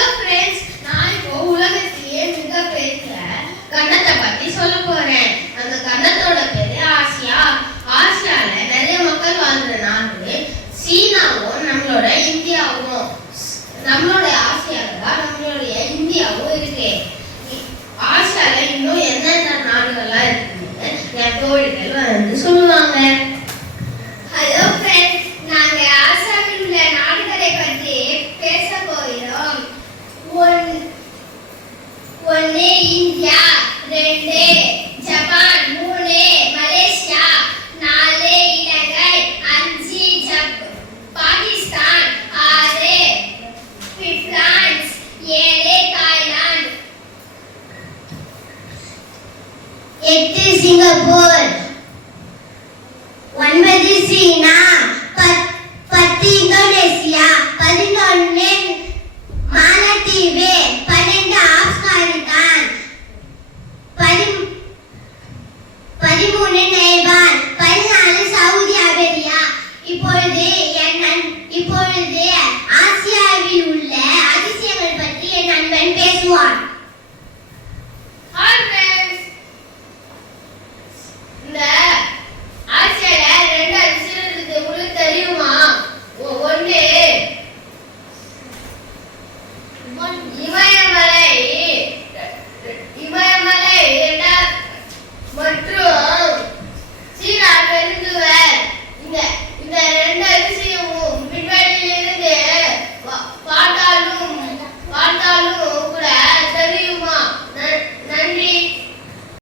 Hello friends நான் இப்போ உலகத்திலேயே மிக கன்னத்தை பத்தி சொல்ல போறேன். அந்த கன்னத்தோட பேரு ஆசியா. ஆசியால நிறைய மக்கள் வாழ்ற நாடு சீனாவும் நம்மளோட இந்தியாவும். நம்மளோட ஆசியால தான் நம்மளுடைய இந்தியாவும் இருக்கு. இ- ஆசியால இன்னும் என்னென்ன நாடுகள்லாம் இருக்குன்னு என் தோழிகள் வந்து சொல்லுவாங்க. ஒன்று இந்தியா ரெண்டு ஜப்பான் மூணு மலேசியா நாலு இலங்கை அஞ்சு ஜப் பாகிஸ்தான் ஆறு பிரான்ஸ் ஏழு தாய்லாந்து எட்டு சிங்கப்பூர் ஒன்பது சீனா இப்பொழுது ஆசியாவில் உள்ள அதிசயங்கள் பற்றி என் நண்பன் பேசுவான். தெரியுமா? ஒன்று இவன்